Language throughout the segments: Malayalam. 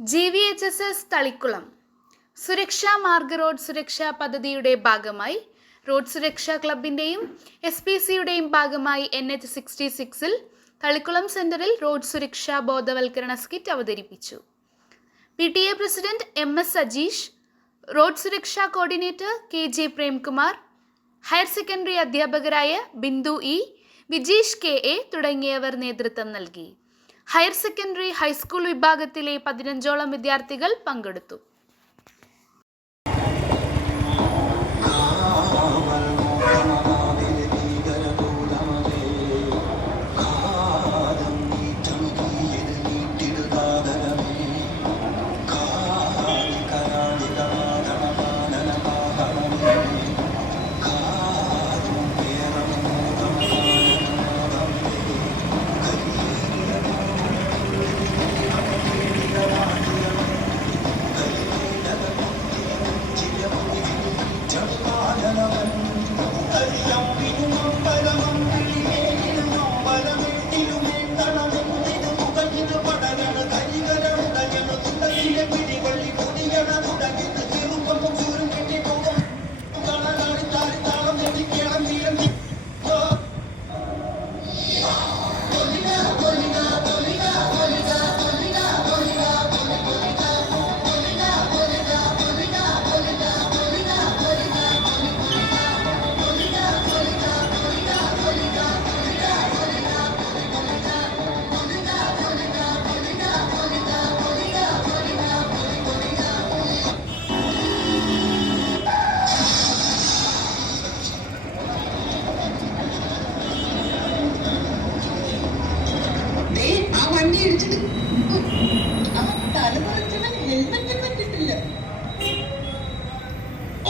GVHSS തളിക്കുളം സുരക്ഷാ മാർഗ് റോഡ് സുരക്ഷാ പദ്ധതിയുടെ ഭാഗമായി റോഡ് സുരക്ഷാ ക്ലബിൻ്റെയും SPCയുടെയും ഭാഗമായി NH66-ൽ തളിക്കുളം സെന്ററിൽ റോഡ് സുരക്ഷാ ബോധവൽക്കരണ സ്കിറ്റ് അവതരിപ്പിച്ചു. PTA president MS Sajeesh, road സുരക്ഷാ coordinator KJ Premkumar, higher secondary അധ്യാപകരായ ബിന്ദു E, വിജീഷ് KA തുടങ്ങിയവർ നേതൃത്വം നൽകി. ഹയർ സെക്കൻഡറി ഹൈസ്കൂൾ വിഭാഗത്തിലെ 15ഓളം വിദ്യാർത്ഥികൾ പങ്കെടുത്തു.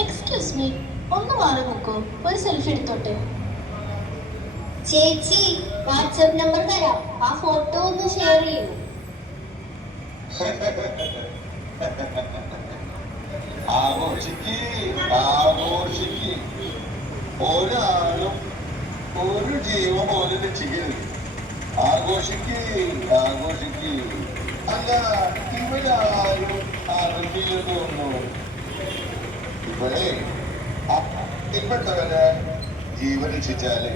എക്സ്ക്യൂസ് മീ, ഒന്ന് മാറി നോക്കൂ, ഒരു സെൽഫി എടുത്തോട്ടെ. ചേച്ചി, വാട്സ്ആപ്പ് നമ്പർ തരാം, ആ ഫോട്ടോ ഒന്ന് ഷെയർ ചെയ്യൂ. ഒരാളും ഒരു ജീവൻ പോലും രക്ഷിക്കരുത്. ആഘോഷിക്ക്. അല്ല, ഇവരാരും ആരോഗ്യം തോന്നുന്നു. ഇവിടെ അത്തിൽപ്പെട്ടവന് ജീവൻ രക്ഷിച്ചാല്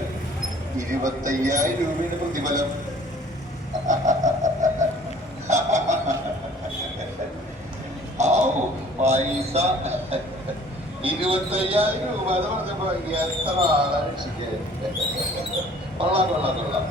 25,000 രൂപയുടെ പ്രതിഫലം. പൈസ 25,000 രൂപ എന്ന് പറഞ്ഞപ്പോ എത്ര ആളെ രക്ഷിക്കേ. കൊള്ളാം.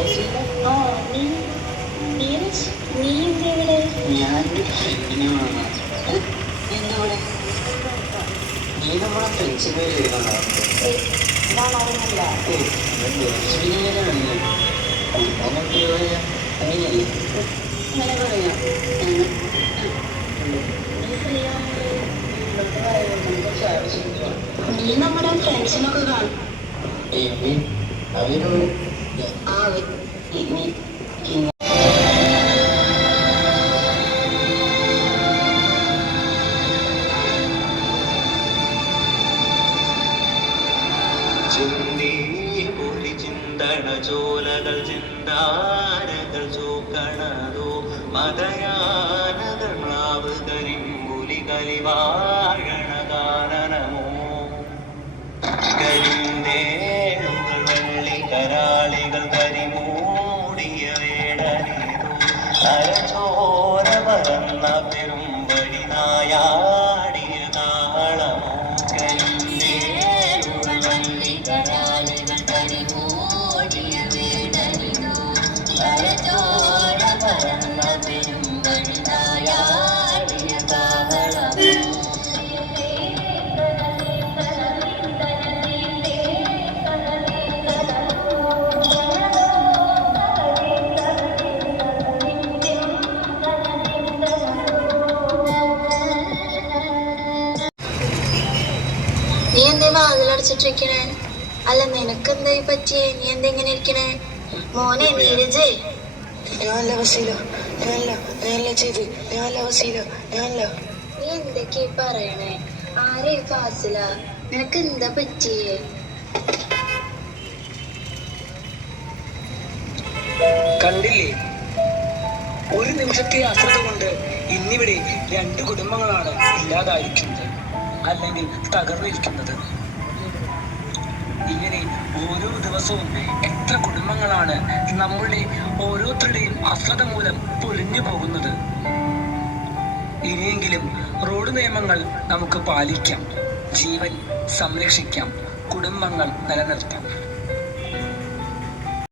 ആ നീ നീരജ് നീ എന്തെവിടെ? ഞാനൊരു ഫ്രണ്ടിനെ വേണം. എന്താ ഇവിടെ? നീ നമ്മളെ ഫ്രണ്ട്സിന്റെ പേര് എഴുതണോ? ഇതാണല്ല അങ്ങനെയല്ലേ അങ്ങനെ പറയാം. നീ നമ്മുടെ ഫ്രണ്ട്സിനൊക്കെ കാണും. അവരോട് ആ ചിന്തണചോലകൾ ചിന്താരകൾ ചൂക്കണതോ മതയാനകൾ മ്ലാവ് കരിമ്പുലി കലിവാഴണകാനനമോ കരിന്തേഴുകൾ വെള്ളി കരാളികൾ കരിമൂടിയ വേടനേതോ അരചോര പറന്ന പെരുമ്പടി നായാടിയ താളമോ കരിന്തേഴുകൾ വെള്ളി കരാളികൾ കരിമൂടിയ വേടനേതോ അരചോര പറന്ന പെരുമ്പടി നായാടിയ താളമോ നീ എന്തേ വാതിലടച്ചിട്ടിരിക്കണേ? അല്ല നിനക്കെന്താ പറ്റിയേ? നീ എന്തെങ്ങനെ ഇരിക്കണേ? മോനെ നീരജേ, ഞാനല്ല വസീല, ഞാനല്ല ചെയ്ത്, ഞാനല്ല വസീല, ഞാനല്ല. നീ എന്തൊക്കെയാ പറയണേ? ആരേ ഫാസില? നിനക്ക് എന്താ പറ്റിയേ? കണ്ടില്ലേ, ഒരു നിമിഷത്തെ അശ്രദ്ധ കൊണ്ട് ഇന്നിവിടെ 2 കുടുംബങ്ങളാണ് ഇല്ലാതായിരിക്കുന്നത്, അല്ലെങ്കിൽ തകർന്നിരിക്കുന്നത്. ഇങ്ങനെ ഓരോ ദിവസവും എത്ര കുടുംബങ്ങളാണ് നമ്മളുടെ ഓരോരുത്തരുടെയും അശ്രദ്ധ മൂലം പൊലിഞ്ഞു പോകുന്നത്. ഇനിയെങ്കിലും റോഡ് നിയമങ്ങൾ നമുക്ക് പാലിക്കാം, ജീവൻ സംരക്ഷിക്കാം, കുടുംബങ്ങൾ നിലനിർത്താം.